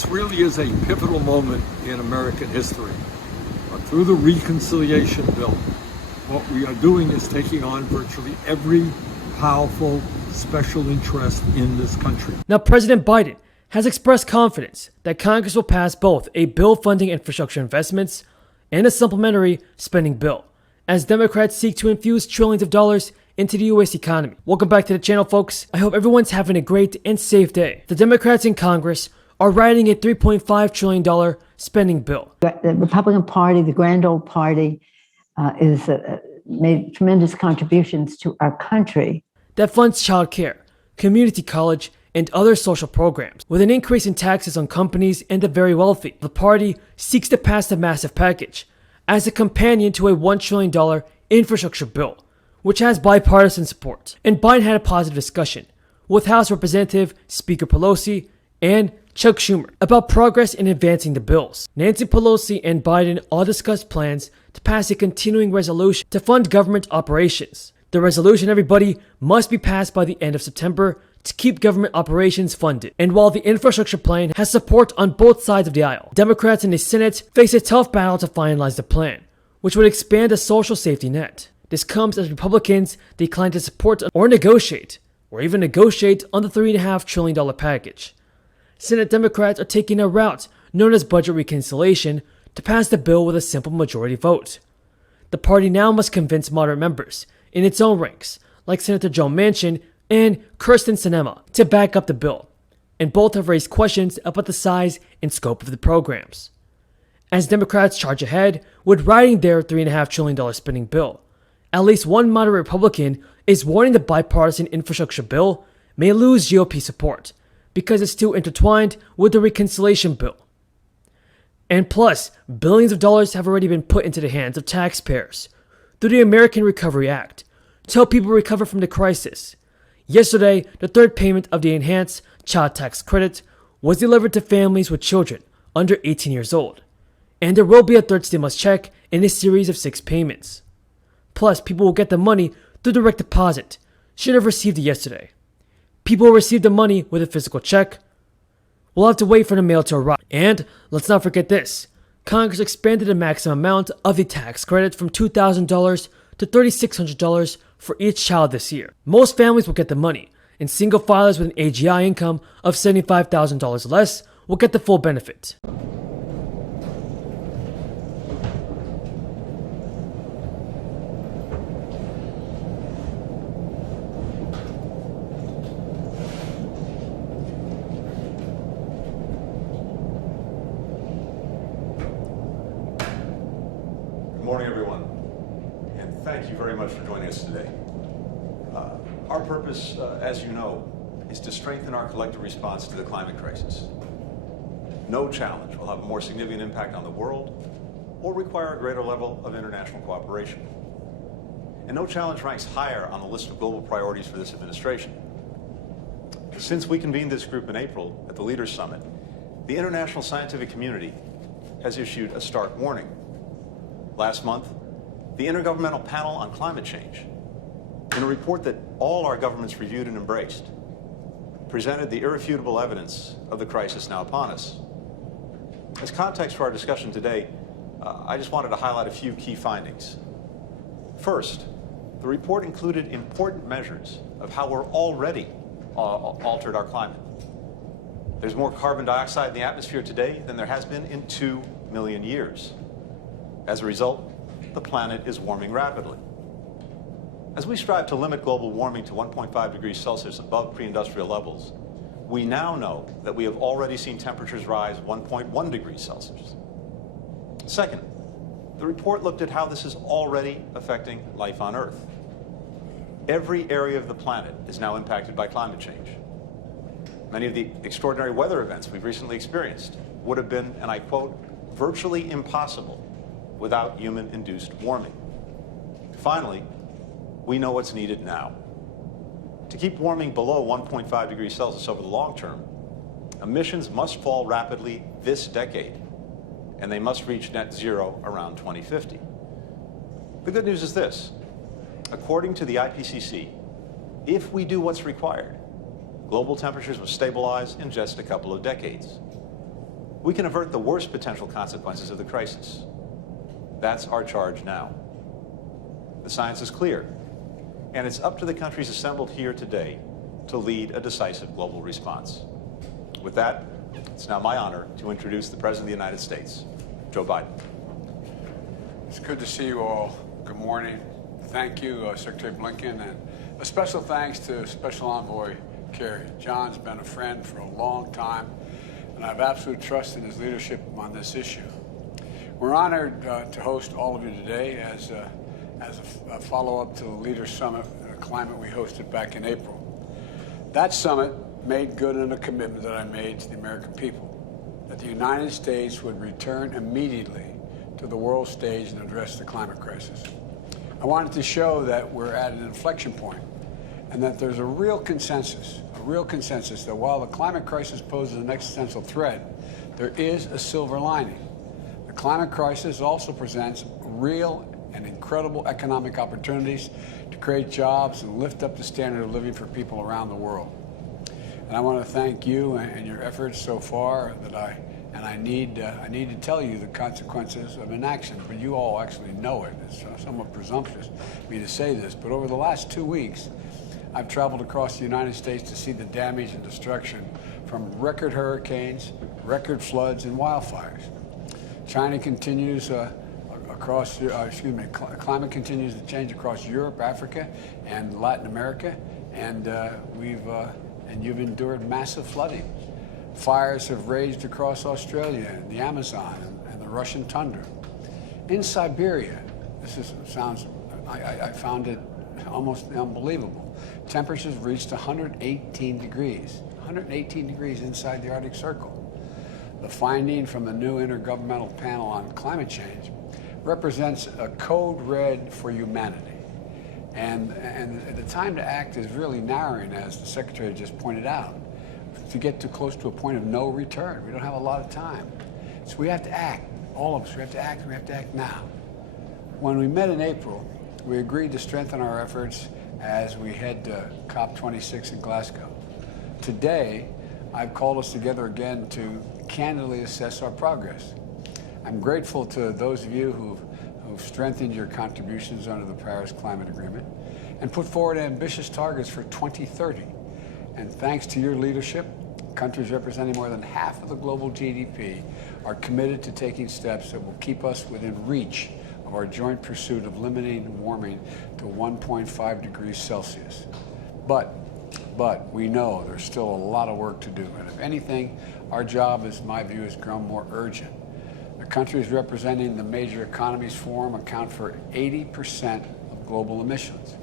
This really is a pivotal moment in American history. Through the reconciliation bill, what we are doing is taking on virtually every powerful special interest in this country. Now, President Biden has expressed confidence that Congress will pass both a bill funding infrastructure investments and a supplementary spending bill, as Democrats seek to infuse trillions of dollars into the U.S. economy. Welcome back to the channel, folks. I hope everyone's having a great and safe day. The Democrats in Congress are writing a $3.5 trillion spending bill. The Republican Party, the grand old party, is made tremendous contributions to our country. That funds child care, community college, and other social programs. With an increase in taxes on companies and the very wealthy, the party seeks to pass the massive package as a companion to a $1 trillion infrastructure bill, which has bipartisan support. And Biden had a positive discussion with House Representative Speaker Pelosi and Chuck Schumer about progress in advancing the bills. Nancy Pelosi and Biden all discussed plans to pass a continuing resolution to fund government operations. The resolution, everybody, must be passed by the end of September to keep government operations funded. And while the infrastructure plan has support on both sides of the aisle, Democrats in the Senate face a tough battle to finalize the plan, which would expand a social safety net. This comes as Republicans decline to support or negotiate on the $3.5 trillion package. Senate Democrats are taking a route known as budget reconciliation to pass the bill with a simple majority vote. The party now must convince moderate members in its own ranks, like Senator Joe Manchin and Kirsten Sinema, to back up the bill, and both have raised questions about the size and scope of the programs. As Democrats charge ahead with writing their $3.5 trillion spending bill, at least one moderate Republican is warning the bipartisan infrastructure bill may lose GOP support because it's too intertwined with the reconciliation bill. And plus, billions of dollars have already been put into the hands of taxpayers through the American Recovery Act to help people recover from the crisis. Yesterday, the third payment of the enhanced child tax credit was delivered to families with children under 18 years old, and there will be a third stimulus check in a series of 6 payments. Plus, people will get the money through direct deposit, should have received it yesterday. People will receive the money with a physical check. We'll have to wait for the mail to arrive. And let's not forget this. Congress expanded the maximum amount of the tax credit from $2,000 to $3,600 for each child this year. Most families will get the money, and single filers with an AGI income of $75,000 less will get the full benefit. Good morning, everyone, and thank you very much for joining us today. Our purpose, as you know, is to strengthen our collective response to the climate crisis. No challenge will have a more significant impact on the world or require a greater level of international cooperation. And no challenge ranks higher on the list of global priorities for this administration. Since we convened this group in April at the Leaders Summit, the international scientific community has issued a stark warning. Last month, the Intergovernmental Panel on Climate Change, in a report that all our governments reviewed and embraced, presented the irrefutable evidence of the crisis now upon us. As context for our discussion today, I just wanted to highlight a few key findings. First, the report included important measures of how we're already altered our climate. There's more carbon dioxide in the atmosphere today than there has been in 2 million years. As a result, the planet is warming rapidly. As we strive to limit global warming to 1.5 degrees Celsius above pre-industrial levels, we now know that we have already seen temperatures rise 1.1 degrees Celsius. Second, the report looked at how this is already affecting life on Earth. Every area of the planet is now impacted by climate change. Many of the extraordinary weather events we've recently experienced would have been, and I quote, virtually impossible without human-induced warming. Finally, we know what's needed now. To keep warming below 1.5 degrees Celsius over the long term, emissions must fall rapidly this decade, and they must reach net zero around 2050. The good news is this. According to the IPCC, if we do what's required, global temperatures will stabilize in just a couple of decades. we can avert the worst potential consequences of the crisis. That's our charge now. The science is clear, and it's up to the countries assembled here today to lead a decisive global response. With that, it's now my honor to introduce the President of the United States, Joe Biden. It's good to see you all. Good morning. Thank you, Secretary Blinken, and a special thanks to Special Envoy Kerry. John's been a friend for a long time, and I have absolute trust in his leadership on this issue. We're honored to host all of you today as a follow-up to the Leaders Summit Climate we hosted back in April. That summit made good on a commitment that I made to the American people, that the United States would return immediately to the world stage and address the climate crisis. I wanted to show that we're at an inflection point and that there's a real consensus that while the climate crisis poses an existential threat, there is a silver lining. The climate crisis also presents real and incredible economic opportunities to create jobs and lift up the standard of living for people around the world. And I want to thank you and your efforts so far I need to tell you the consequences of inaction, but you all actually know it. It's somewhat presumptuous of me to say this, but over the last 2 weeks, I've traveled across the United States to see the damage and destruction from record hurricanes, record floods, and wildfires. China continues climate continues to change across Europe, Africa, and Latin America, and you've endured massive flooding. Fires have raged across Australia and the Amazon and the Russian tundra. In Siberia, I found it almost unbelievable. Temperatures reached 118 degrees inside the Arctic Circle. The finding from the new Intergovernmental Panel on Climate Change represents a code red for humanity. And the time to act is really narrowing, as the Secretary just pointed out, to get too close to a point of no return. We don't have a lot of time. So we have to act, all of us, we have to act now. When we met in April, we agreed to strengthen our efforts as we head to COP26 in Glasgow. Today, I've called us together again to candidly assess our progress. I'm grateful to those of you who've strengthened your contributions under the Paris Climate Agreement and put forward ambitious targets for 2030. And thanks to your leadership, countries representing more than half of the global GDP are committed to taking steps that will keep us within reach of our joint pursuit of limiting warming to 1.5 degrees Celsius. But we know there's still a lot of work to do. And if anything, our job, in my view, has grown more urgent. The countries representing the major economies forum account for 80% of global emissions.